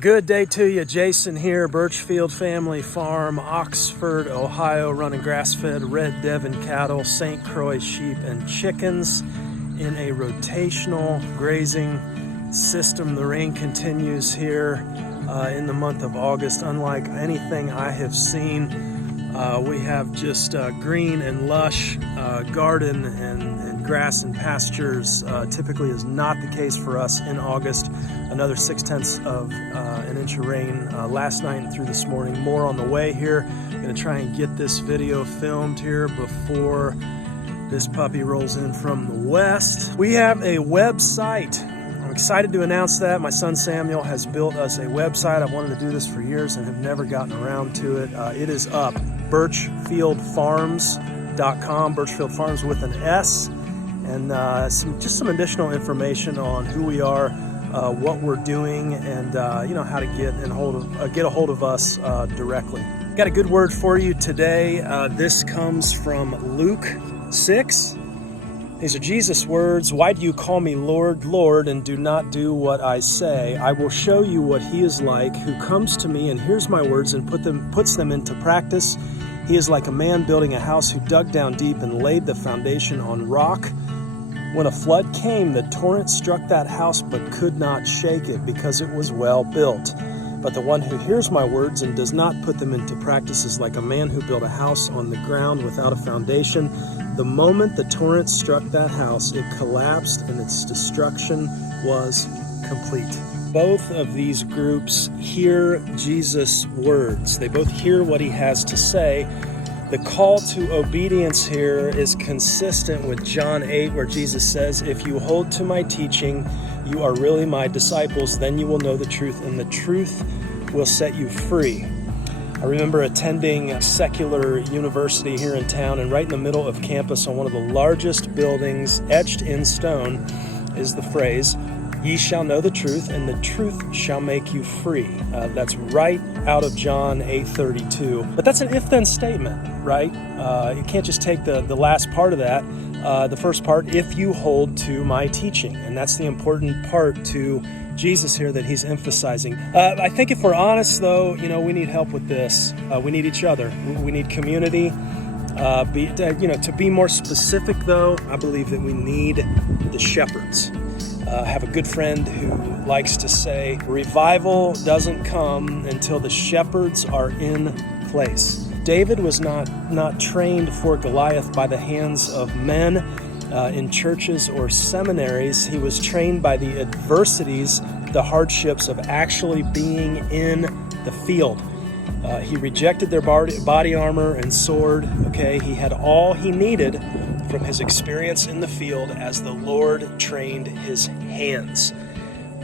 Good day to you. Jason here, Birchfield Family Farm, Oxford, Ohio, running grass-fed Red Devon cattle, St Croix sheep and chickens in a rotational grazing system. The rain continues here in the month of August. Unlike anything I have seen, we have just green and lush garden and grass and pastures. Typically is not the case for us in August. Another 0.6 of an inch of rain last night and through this morning. More on the way here. I'm going to try and get this video filmed here before this puppy rolls in from the west. We have a website. I'm excited to announce that. My son Samuel has built us a website. I've wanted to do this for years and have never gotten around to it. It is up, birchfieldfarms.com, Birchfield Farms with an S, and just some additional information on who we are, what we're doing, and how to get a hold of us directly. Got a good word for you today. This comes from Luke 6. These are Jesus' words. Why do you call me Lord, Lord, and do not do what I say? I will show you what he is like, who comes to me and hears my words and puts them into practice. He is like a man building a house who dug down deep and laid the foundation on rock. When a flood came, the torrent struck that house but could not shake it because it was well built. But the one who hears my words and does not put them into practice is like a man who built a house on the ground without a foundation. The moment the torrent struck that house, it collapsed and its destruction was complete. Both of these groups hear Jesus' words. They both hear what he has to say. The call to obedience here is consistent with John 8, where Jesus says, if you hold to my teaching, you are really my disciples, then you will know the truth, and the truth will set you free. I remember attending a secular university here in town, and right in the middle of campus on one of the largest buildings, etched in stone, is the phrase, ye shall know the truth, and the truth shall make you free. That's right out of John 8:32. But that's an if-then statement, right? You can't just take the last part of that. The first part, if you hold to my teaching. And that's the important part to Jesus here that he's emphasizing. I think if we're honest, though, we need help with this. We need each other. We need community. To be more specific, though, I believe that we need the shepherds. I have a good friend who likes to say, revival doesn't come until the shepherds are in place. David was not trained for Goliath by the hands of men in churches or seminaries. He was trained by the adversities, the hardships of actually being in the field. He rejected their body armor and sword. He had all he needed from his experience in the field as the Lord trained his hands.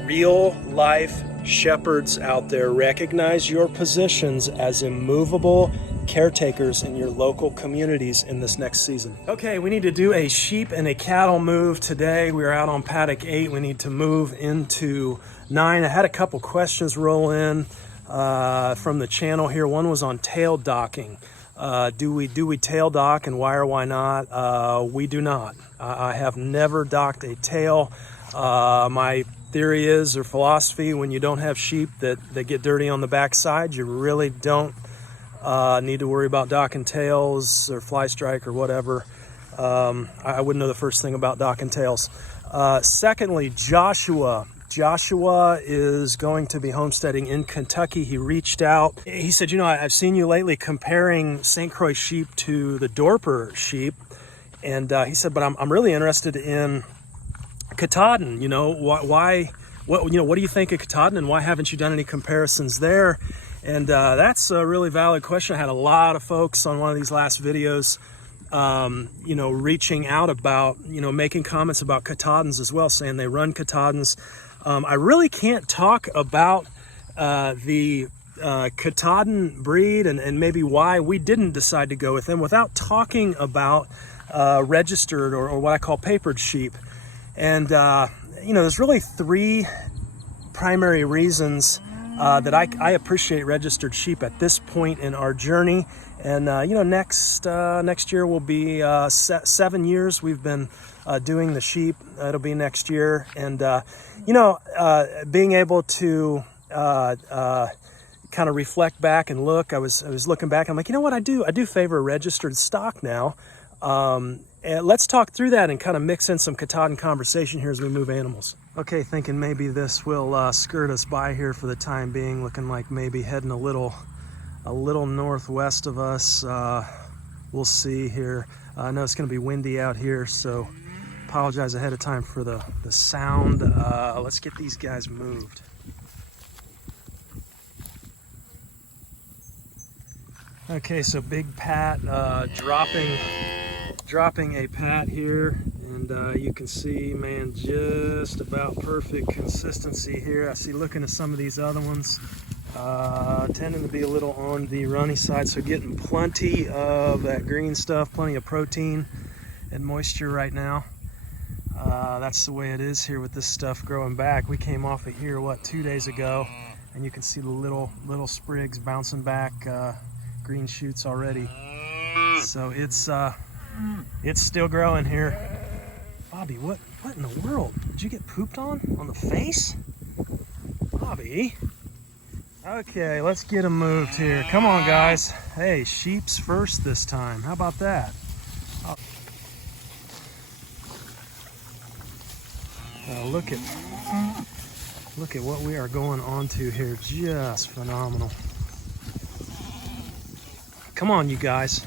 Real life shepherds out there, recognize your positions as immovable caretakers in your local communities in this next season. Okay, we need to do a sheep and a cattle move today. We are out on paddock 8. We need to move into 9. I had a couple questions roll in from the channel here. One was on tail docking. Do we tail dock, and why or why not? We do not. I have never docked a tail. My theory is, or philosophy, when you don't have sheep that get dirty on the backside, you really don't need to worry about docking tails or fly strike or whatever. I wouldn't know the first thing about docking tails. Secondly, Joshua is going to be homesteading in Kentucky. He reached out. He said, I've seen you lately comparing St Croix sheep to the Dorper sheep. And he said, but I'm really interested in Katahdin. What do you think of Katahdin, and why haven't you done any comparisons there? And that's a really valid question. I had a lot of folks on one of these last videos, reaching out about, making comments about Katahdins as well, saying they run Katahdins. I really can't talk about the Katahdin breed and maybe why we didn't decide to go with them without talking about registered or what I call papered sheep. And, there's really 3 primary reasons that I appreciate registered sheep at this point in our journey. And, next year will be 7 years we've been doing the sheep. It'll be next year. And, being able to kind of reflect back and look. I was looking back. I'm like, you know what? I do favor a registered stock now. And let's talk through that and kind of mix in some Katahdin conversation here as we move animals. Okay, thinking maybe this will skirt us by here for the time being. Looking like maybe heading a little northwest of us. We'll see here. I know it's going to be windy out here, so apologize ahead of time for the sound. Let's get these guys moved. Okay, so Big Pat dropping a pat here, and you can see, man, just about perfect consistency here. I see, looking at some of these other ones, tending to be a little on the runny side, so getting plenty of that green stuff, plenty of protein and moisture right now. That's the way it is here with this stuff growing back. We came off of here, what, 2 days ago, and you can see the little sprigs bouncing back, green shoots already. So it's still growing here. Bobby, what in the world? Did you get pooped on the face? Bobby. Okay, let's get them moved here. Come on, guys. Hey, sheep's first this time. How about that? Look at what we are going on to here. Just phenomenal. Come on, you guys.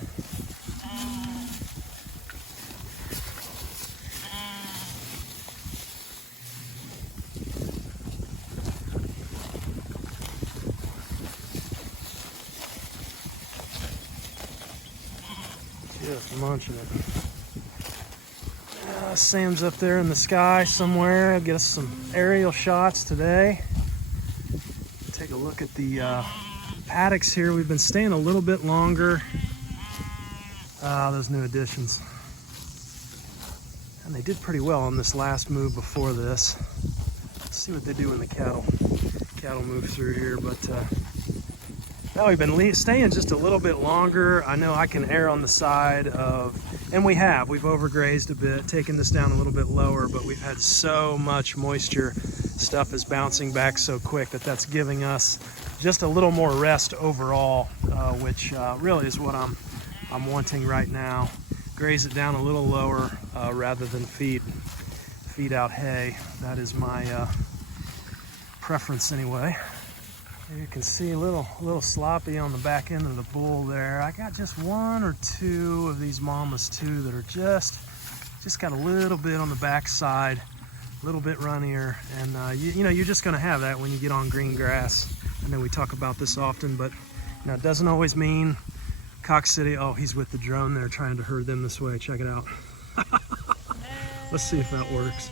Just munching it. Sam's up there in the sky somewhere. I'll get us some aerial shots today. Take a look at the paddocks here. We've been staying a little bit longer. Those new additions. And they did pretty well on this last move before this. Let's see what they do when the cattle move through here. But now we've been staying just a little bit longer. I know I can err on the side of, and we've overgrazed a bit, taken this down a little bit lower, but we've had so much moisture. Stuff is bouncing back so quick that's giving us just a little more rest overall, which really is what I'm wanting right now. Graze it down a little lower rather than feed out hay. That is my preference anyway. You can see a little sloppy on the back end of the bull there. I got just one or two of these mamas too that are just got a little bit on the back side, a little bit runnier, and you know, you're just going to have that when you get on green grass. I know we talk about this often, but you know, it doesn't always mean Cox City. Oh, he's with the drone there trying to herd them this way. Check it out. Let's see if that works.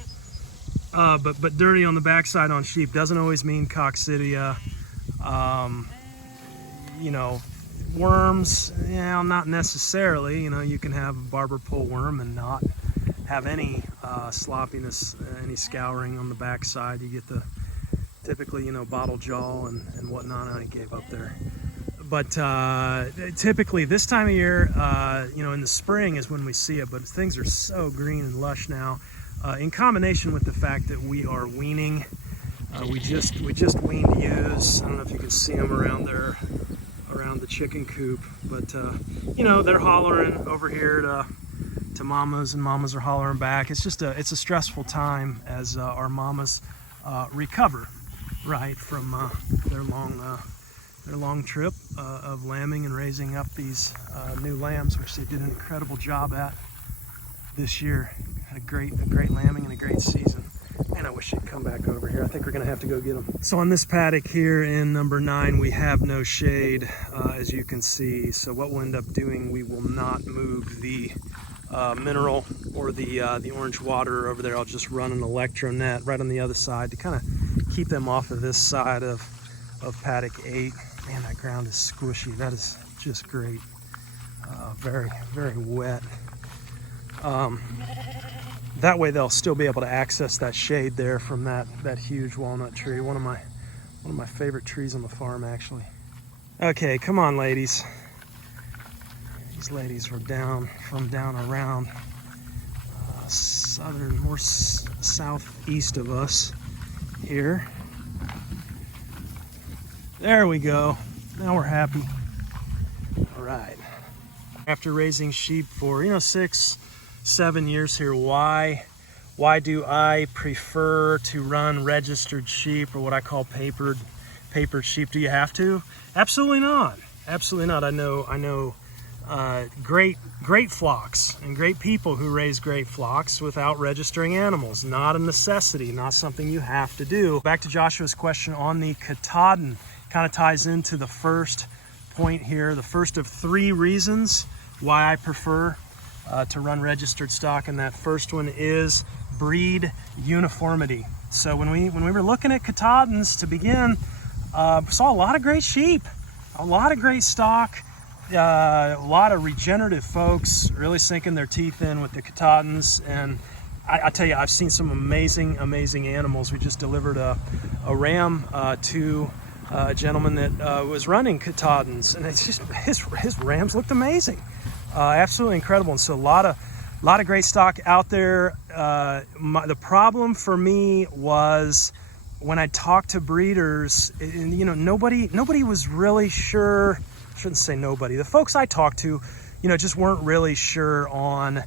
But dirty on the backside on sheep doesn't always mean Cox City. You know, worms, you know, not necessarily. You know, you can have a barber pole worm and not have any sloppiness, any scouring on the backside. You get the typically, you know, bottle jaw and whatnot. I gave up there. But typically this time of year, you know, in the spring is when we see it, but things are so green and lush now, in combination with the fact that we are weaning. We just weaned ewes. I don't know if you can see them around there, around the chicken coop, but you know, they're hollering over here to mamas, and mamas are hollering back. It's just it's a stressful time as our mamas recover, right, from their long trip of lambing and raising up these new lambs, which they did an incredible job at this year. Had a great lambing and a great season. Man, I wish they'd come back over here. I think we're gonna have to go get them. So on this paddock here in number 9, we have no shade, as you can see. So what we'll end up doing, we will not move the mineral or the orange water over there. I'll just run an electro net right on the other side to kind of keep them off of this side of paddock 8. Man, that ground is squishy. That is just great. Very, very wet. That way they'll still be able to access that shade there from that huge walnut tree. One of my favorite trees on the farm, actually. Okay, come on, ladies. These ladies were down around southeast of us here. There we go. Now we're happy. All right. After raising sheep for 6-7 years here, why do I prefer to run registered sheep, or what I call papered sheep? Do you have to? Absolutely not. Absolutely not. I know great flocks and great people who raise great flocks without registering animals. Not a necessity, not something you have to do. Back to Joshua's question on the Katahdin, kind of ties into the first point here, the first of 3 reasons why I prefer to run registered stock, and that first one is breed uniformity. So when we were looking at Katahdins to begin, saw a lot of great sheep, a lot of great stock, a lot of regenerative folks really sinking their teeth in with the Katahdins. And I tell you, I've seen some amazing animals. We just delivered a ram to a gentleman that was running Katahdins, and it's just his rams looked amazing, absolutely incredible. And so a lot of great stock out there. The problem for me was when I talked to breeders, and nobody was really sure. I shouldn't say nobody. The folks I talked to, just weren't really sure on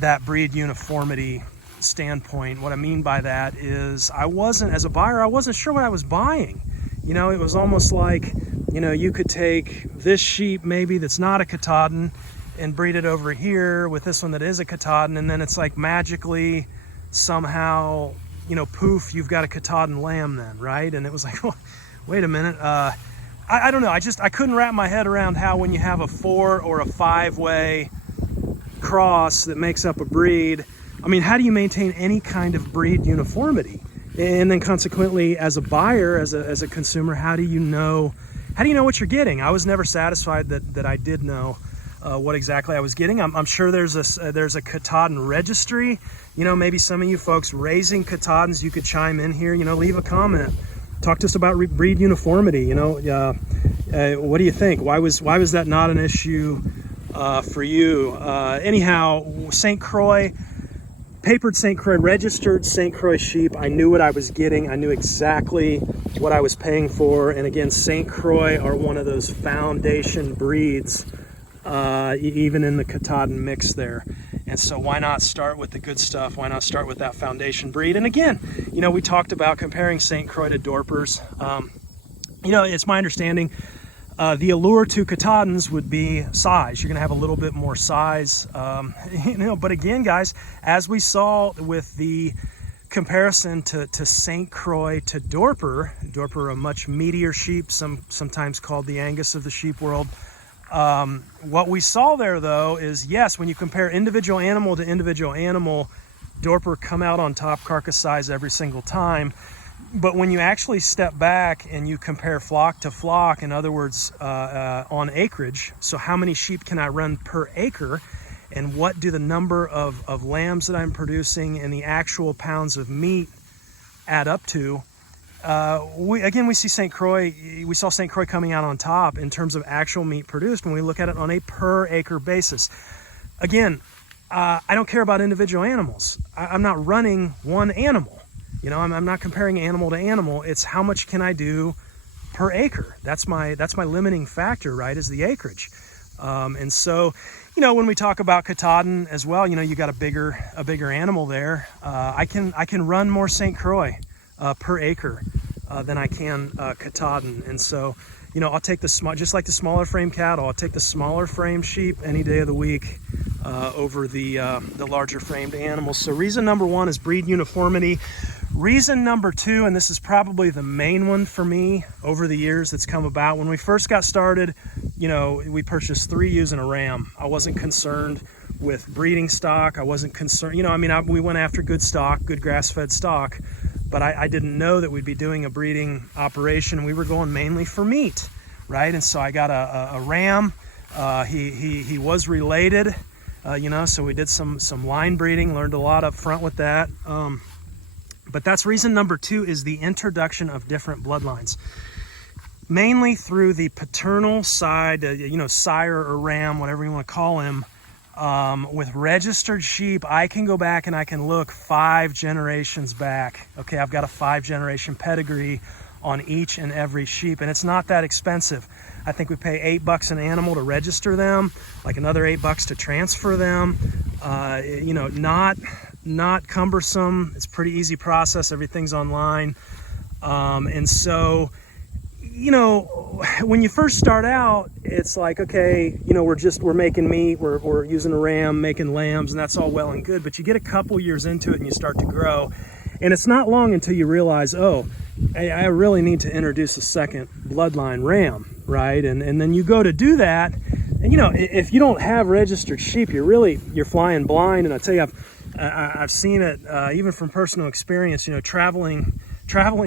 that breed uniformity standpoint. What I mean by that is as a buyer, I wasn't sure what I was buying. It was almost like, you could take this sheep maybe that's not a Katahdin and breed it over here with this one that is a Katahdin, and then it's like magically somehow, poof, you've got a Katahdin lamb then, right? And it was like, well, wait a minute. I don't know. I couldn't wrap my head around how, when you have a 4 or a 5-way cross that makes up a breed, how do you maintain any kind of breed uniformity? And then consequently, as a buyer, as a consumer, how do you know what you're getting? I was never satisfied that I did know what exactly I was getting. I'm sure there's a Katahdin registry. Maybe some of you folks raising Katahdins, you could chime in here. Leave a comment. Talk to us about breed uniformity. What do you think? Why was that not an issue for you? Anyhow, St Croix. Papered St Croix, registered St Croix sheep. I knew what I was getting. I knew exactly what I was paying for. And again, St Croix are one of those foundation breeds, even in the Katahdin mix there. And so why not start with the good stuff? Why not start with that foundation breed? And again, we talked about comparing St Croix to Dorpers. It's my understanding the allure to Katahdins would be size. You're going to have a little bit more size, but again, guys, as we saw with the comparison to St Croix to Dorper, a much meatier sheep, sometimes called the Angus of the sheep world. What we saw there, though, is yes, when you compare individual animal to individual animal, Dorper come out on top carcass size every single time. But when you actually step back and you compare flock to flock, in other words, on acreage, so how many sheep can I run per acre, and what do the number of lambs that I'm producing and the actual pounds of meat add up to, we see St Croix. We saw St Croix coming out on top in terms of actual meat produced when we look at it on a per acre basis. Again, I don't care about individual animals. I'm not running one animal. I'm not comparing animal to animal. It's how much can I do per acre. That's my limiting factor, right, is the acreage. And so, when we talk about Katahdin as well, you got a bigger animal there. I can run more St Croix per acre than I can Katahdin. And so, I'll take just like the smaller frame cattle, I'll take the smaller frame sheep any day of the week over the larger framed animals. So reason number 1 is breed uniformity. Reason number 2, and this is probably the main one for me over the years that's come about, when we first got started, we purchased 3 ewes and a ram. I wasn't concerned with breeding stock. I wasn't concerned, we went after good stock, good grass-fed stock, but I didn't know that we'd be doing a breeding operation. We were going mainly for meat, right? And so I got a ram. He was related, so we did some line breeding, learned a lot up front with that. But that's reason number 2, is the introduction of different bloodlines. Mainly through the paternal side, sire or ram, whatever you want to call him. With registered sheep, I can go back and I can look 5 generations back. Okay, I've got a 5-generation pedigree on each and every sheep, and it's not that expensive. I think we pay $8 an animal to register them, like another $8 to transfer them. You know, not cumbersome. It's a pretty easy process. Everything's online. And so, you know, when you first start out, it's like, okay, you know, we're making meat, we're using a ram, making lambs, and that's all well and good. But you get a couple years into it and you start to grow. And it's not long until you realize, oh, I really need to introduce a second bloodline ram, right? And then you go to do that. And, you know, if you don't have registered sheep, you're flying blind. And I tell you, I've seen it even from personal experience, you know, traveling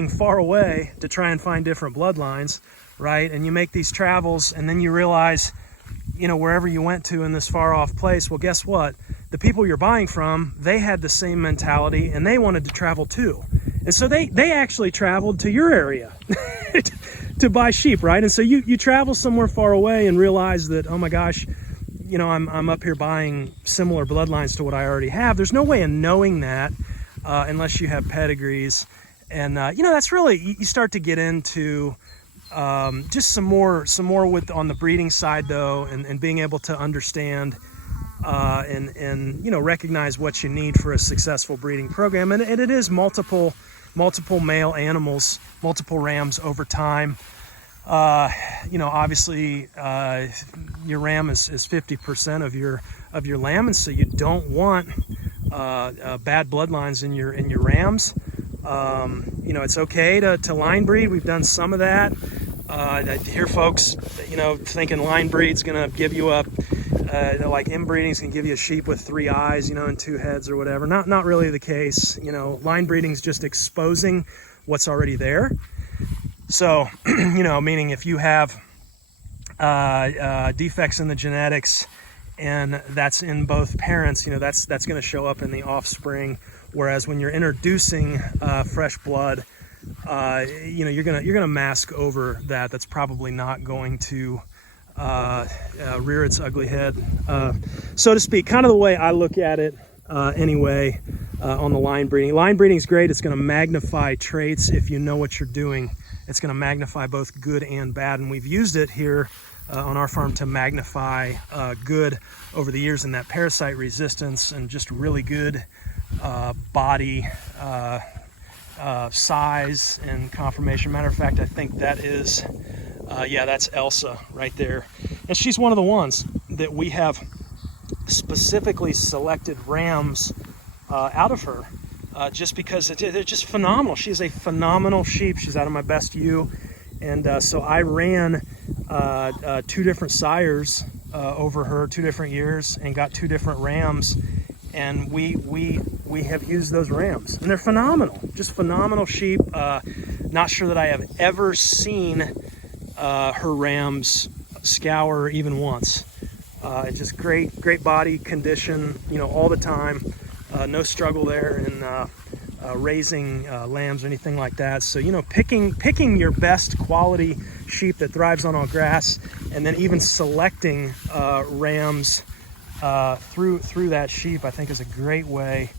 far away to try and find different bloodlines, right? And you make these travels and then you realize, you know, wherever you went to in this far off place, well, guess what? The people you're buying from, they had the same mentality and they wanted to travel too. And so they actually traveled to your area to buy sheep, right? And so you travel somewhere far away and realize that, oh my gosh, you know, I'm up here buying similar bloodlines to what I already have. There's no way of knowing that unless you have pedigrees. And, you know, that's really, you start to get into just some more with on the breeding side though, and being able to understand and, you know, recognize what you need for a successful breeding program. And it is multiple male animals, multiple rams over time. You know, obviously your ram is 50% of your lamb. And so you don't want bad bloodlines in your rams. You know, it's okay to line breed. We've done some of that. I hear folks, you know, thinking line breed's going to give you like inbreeding is going to give you a sheep with 3 eyes, you know, and 2 heads or whatever. Not really the case. You know, line breeding is just exposing what's already there. So, you know, meaning if you have defects in the genetics and that's in both parents, you know, that's going to show up in the offspring. Whereas when you're introducing fresh blood, you know, you're gonna mask over that. That's probably not going to rear its ugly head, so to speak. Kind of the way I look at it, anyway. On the line breeding. Line breeding is great. It's going to magnify traits if you know what you're doing. It's going to magnify both good and bad, and we've used it here on our farm to magnify good over the years in that parasite resistance and just really good body size and conformation. Matter of fact, I think that is yeah, that's Elsa right there, and she's one of the ones that we have specifically selected rams out of her just because they're just phenomenal. She's a phenomenal sheep. She's out of my best ewe, and so I ran 2 different sires over her 2 different years and got 2 different rams, and we have used those rams, and they're phenomenal, just phenomenal sheep. Not sure that I have ever seen her rams scour even once. Just great body condition, you know, all the time. No struggle there in raising lambs or anything like that. So, you know, picking your best quality sheep that thrives on all grass, and then even selecting rams through that sheep, I think is a great way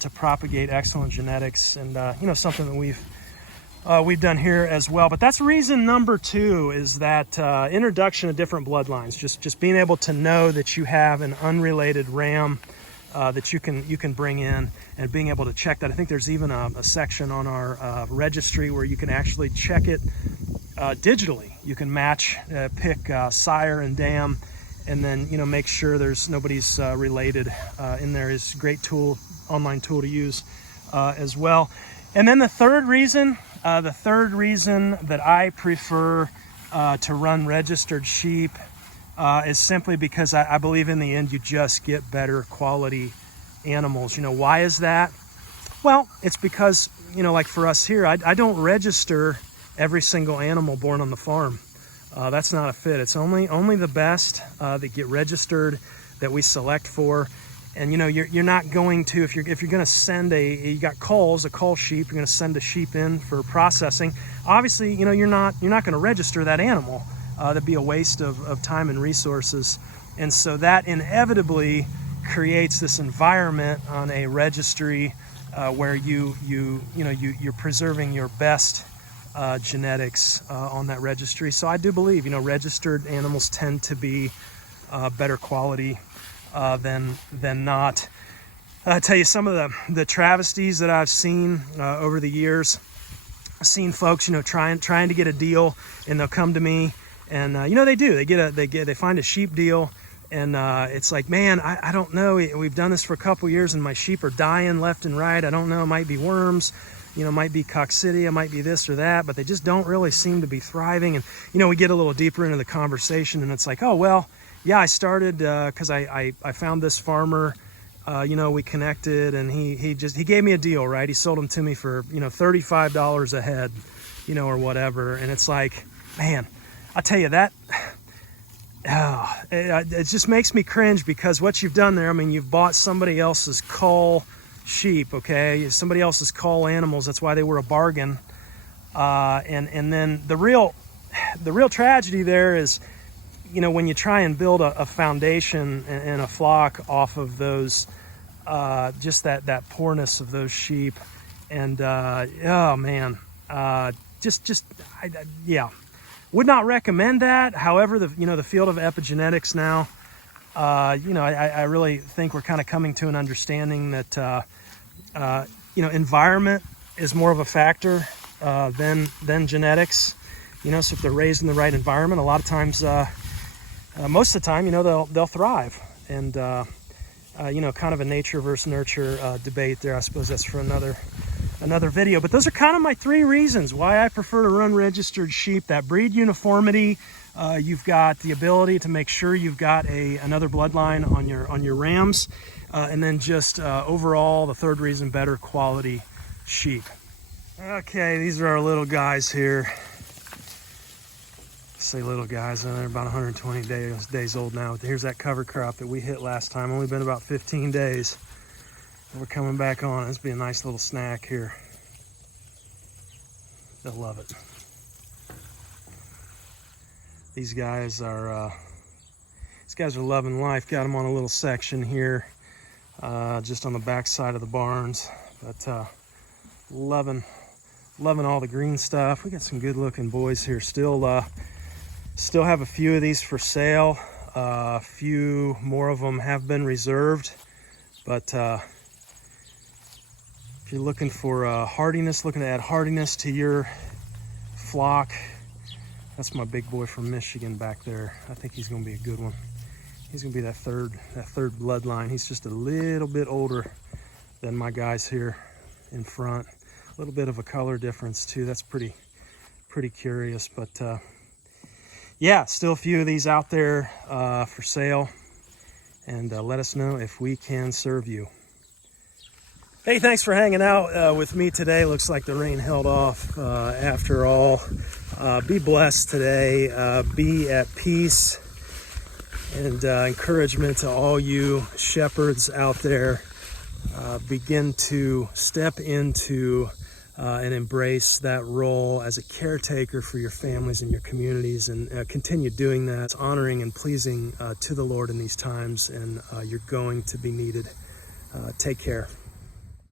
to propagate excellent genetics, and you know, something that we've done here as well. But that's reason number 2, is that introduction of different bloodlines. Just being able to know that you have an unrelated ram that you can bring in, and being able to check that. I think there's even a section on our registry where you can actually check it digitally. You can match, pick sire and dam, and then, you know, make sure there's nobody's related in there. Is a great tool, online tool to use as well. And then the third reason that I prefer to run registered sheep is simply because I believe in the end you just get better quality animals. You know, why is that? Well, it's because, you know, like for us here, I don't register every single animal born on the farm. That's not a fit. It's only the best that get registered, that we select for. And you know, you're not going to, if you're going to send you got culls, a cull sheep, you're going to send a sheep in for processing. Obviously, you know, you're not going to register that animal. That'd be a waste of time and resources. And so that inevitably creates this environment on a registry where you're preserving your best genetics on that registry. So I do believe, you know, registered animals tend to be better quality than not. I'll tell you some of the travesties that I've seen over the years. I've seen folks, you know, trying to get a deal, and they'll come to me, and you know, they find a sheep deal, and it's like, man, I don't know. We've done this for a couple years, and my sheep are dying left and right. I don't know. It might be worms, you know, it might be coccidia, it might be this or that, but they just don't really seem to be thriving. And you know, we get a little deeper into the conversation, and it's like, oh well, yeah, I started because I found this farmer. You know, we connected, and he gave me a deal, right? He sold them to me for, you know, $35 a head, you know, or whatever. And it's like, man, I'll tell you that, it just makes me cringe, because what you've done there, I mean, you've bought somebody else's cull sheep, okay? Somebody else's cull animals. That's why they were a bargain. And then the real tragedy there is, you know, when you try and build a foundation and a flock off of those, just that poorness of those sheep, and oh man, yeah, would not recommend that. However, the field of epigenetics now, you know, I really think we're kind of coming to an understanding that you know, environment is more of a factor than genetics. You know, so if they're raised in the right environment, a lot of times. Most of the time, you know, they'll thrive, and you know, kind of a nature versus nurture debate there. I suppose that's for another video. But those are kind of my 3 reasons why I prefer to run registered sheep. That breed uniformity, you've got the ability to make sure you've got another bloodline on your rams, and then just overall, the 3rd reason, better quality sheep. Okay, these are our little guys here. Say little guys, they're about 120 days old now. Here's that cover crop that we hit last time. Only been about 15 days. We're coming back on. This will be a nice little snack here. They'll love it. These guys are loving life. Got them on a little section here, just on the back side of the barns. But loving all the green stuff. We got some good looking boys here. Still have a few of these for sale. A few more of them have been reserved, but if you're looking for hardiness, looking to add hardiness to your flock, that's my big boy from Michigan back there. I think he's going to be a good one. He's going to be that third bloodline. He's just a little bit older than my guys here in front. A little bit of a color difference too. That's pretty curious, but yeah, still a few of these out there for sale, and let us know if we can serve you. Hey, thanks for hanging out with me today. Looks like the rain held off after all. Be blessed today. Be at peace, and encouragement to all you shepherds out there. Begin to step into and embrace that role as a caretaker for your families and your communities, and continue doing that. It's honoring and pleasing to the Lord in these times, and you're going to be needed. Take care.